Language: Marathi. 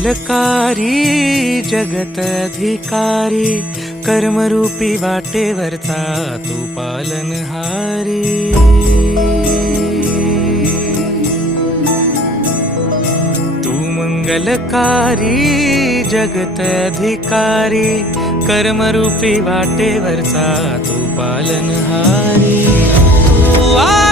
मंगलकारी जगत अधिकारी, कर्मरूपी वाटेवरचा तू पालनहारी। तू मंगलकारी जगत अधिकारी, कर्मरूपी वाटेवरचा तू पालनहारी। तू